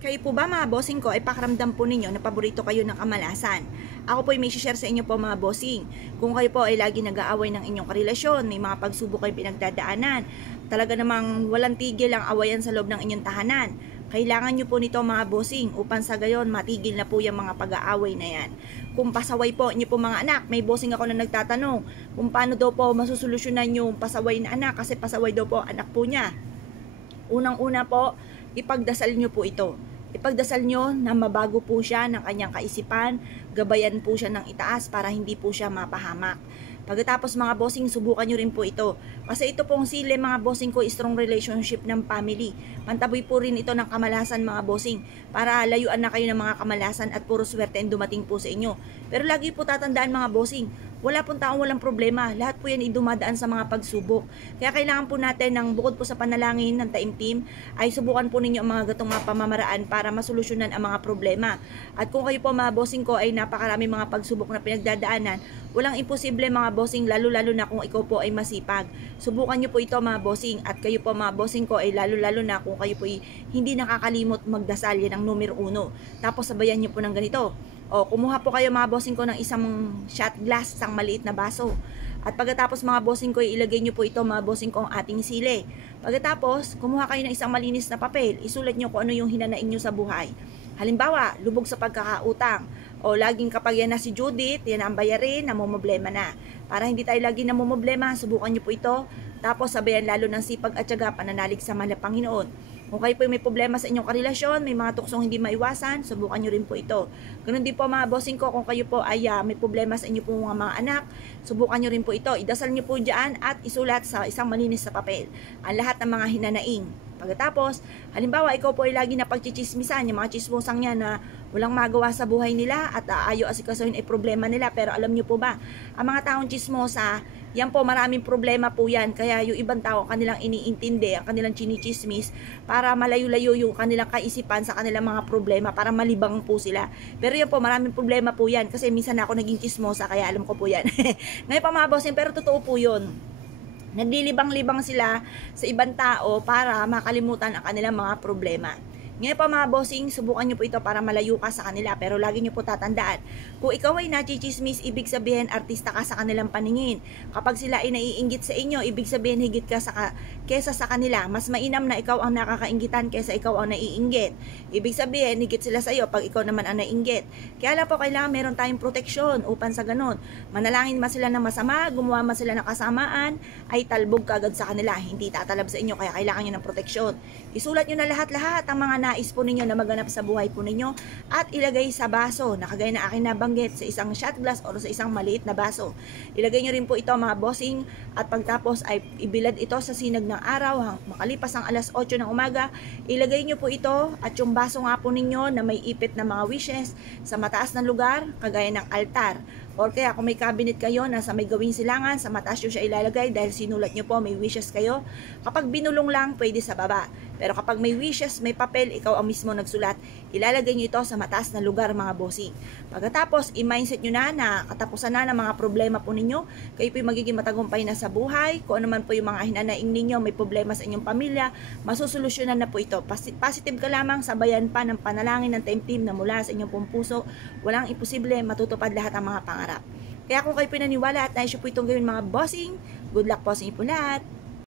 Kayo po ba mga bossing ko ay pakiramdam po ninyo na paborito kayo ng kamalasan? Ako po ay may share sa inyo po mga bossing. Kung kayo po ay lagi nag-aaway ng inyong karelasyon, may mga pagsubok kayo pinagdadaanan, talaga namang walang tigil ang awayan sa loob ng inyong tahanan. Kailangan nyo po nito mga bossing upang sa gayon matigil na po yung mga pag-aaway na yan. Kung pasaway po nyo po mga anak, may bossing ako na nagtatanong kung paano daw po masusolusyonan yung pasaway na anak kasi pasaway daw po anak po niya. Unang-una po, ipagdasal nyo po ito. Ipagdasal nyo na mabago po siya ng kanyang kaisipan, gabayan po siya ng itaas para hindi po siya mapahamak. Pagkatapos mga bossing, subukan nyo rin po ito. Kasi ito pong sile mga bossing ko, strong relationship ng family. Pantaboy po rin ito ng kamalasan mga bossing para layuan na kayo ng mga kamalasan at puro swerte ang dumating po sa inyo. Pero lagi po tatandaan mga bossing, wala pong taong walang problema. Lahat po yan ay dumadaan sa mga pagsubok. Kaya kailangan po natin ng bukod po sa panalangin ng taimtim, ay subukan po ninyo ang mga gatong mga pamamaraan para masolusyonan ang mga problema. At kung kayo po mga bossing ko ay napakarami mga pagsubok na pinagdadaanan, walang imposible mga bossing, lalo-lalo na kung ikaw po ay masipag. Subukan nyo po ito mga bossing, at kayo po mga bossing ko ay lalo-lalo na kung kayo po ay hindi nakakalimot magdasal, yan ang numero 1. Tapos sabayan nyo po ng ganito. O, kumuha po kayo mga bossing ko ng isang shot glass, isang maliit na baso. At pagkatapos mga bossing ko, ilagay nyo po ito mga bossing ko ang ating sili. Pagkatapos, kumuha kayo ng isang malinis na papel. Isulat nyo kung ano yung hinanaing nyo sa buhay. Halimbawa, lubog sa pagkakautang. O laging kapag yan na si Judith, yan ang bayarin, namumblema na. Para hindi tayo lagi namumblema, subukan nyo po ito. Tapos sabayan lalo ng sipag at tiyaga, pananalig sa mahal na Panginoon. Kung kayo po may problema sa inyong karelasyon, may mga tuksong hindi maiwasan, subukan nyo rin po ito. Ganun din po mga bossing ko, kung kayo po ay may problema sa inyo po mga anak, subukan nyo rin po ito. Idasal nyo po dyan at isulat sa isang malinis na papel ang lahat ng mga hinanaing. Pagkatapos, halimbawa ikaw po ay lagi na pagchichismisan, yung mga chismosang yan na walang magawa sa buhay nila at ayaw asikasuhin ay problema nila. Pero alam nyo po ba, ang mga taong chismosa, yan po maraming problema po yan. Kaya yung ibang tao kanilang iniintindi, ang kanilang chinichismis para malayo-layo yung kanilang kaisipan sa kanilang mga problema, para malibang po sila. Pero yan po, maraming problema po yan kasi minsan ako naging chismosa kaya alam ko po yan. Ngayon pa mga bossing, pero totoo po yun. Naglilibang-libang sila sa ibang tao para makalimutan ang kanilang mga problema. Ngayon pa mga bossing, subukan nyo po ito para malayo ka sa kanila, pero lagi nyo po tatandaan, kung ikaw ay nachichismis, ibig sabihin artista ka sa kanilang paningin. Kapag sila ay naiinggit sa inyo, ibig sabihin higit ka kesa sa kanila. Mas mainam na ikaw ang nakakainggitan kesa ikaw ang naiinggit. Ibig sabihin, higit sila sa iyo pag ikaw naman ang naiinggit. Kaya lang po, kailangan meron tayong proteksyon upang sa ganun. Manalangin man sila ng masama, gumawa man sila ng kasamaan, ay talbog kagad sa kanila. Hindi tatalab sa inyo, kaya kailangan nyo ng proteksyon. Isulat nyo na lahat-lahat ang mga nais po ninyo na maganap sa buhay po ninyo at ilagay sa baso na kagaya na akin nabanggit, sa isang shot glass o sa isang maliit na baso. Ilagay nyo rin po ito mga bossing, at pagtapos ay ibilad ito sa sinag ng araw. Makalipas ang alas 8 ng umaga, ilagay nyo po ito at yung baso nga po ninyo na may ipit na mga wishes sa mataas na lugar kagaya ng altar. Or kaya kung may cabinet kayo na sa may gawing silangan, sa mataas nyo siya ilalagay dahil sinulat nyo po may wishes kayo. Kapag binulong lang, pwede sa baba. Pero kapag may wishes, may papel, ikaw ang mismo nagsulat, ilalagay nyo ito sa mataas na lugar mga bossing. Pagkatapos, i-mindset nyo na katapusan na ng mga problema po ninyo. Kayo po yung magiging matagumpay na sa buhay. Kung ano man po yung mga hinanaing ninyo, may problema sa inyong pamilya, masusolusyonan na po ito. Positive ka lamang, sabayan pa ng panalangin ng taimtim na mula sa inyong pong puso. Walang imposible, matutupad lahat ang mga pangarap. Kaya kung kayo pinaniwala at nais po itong gawin mga bossing, good luck po sa inyo po lahat.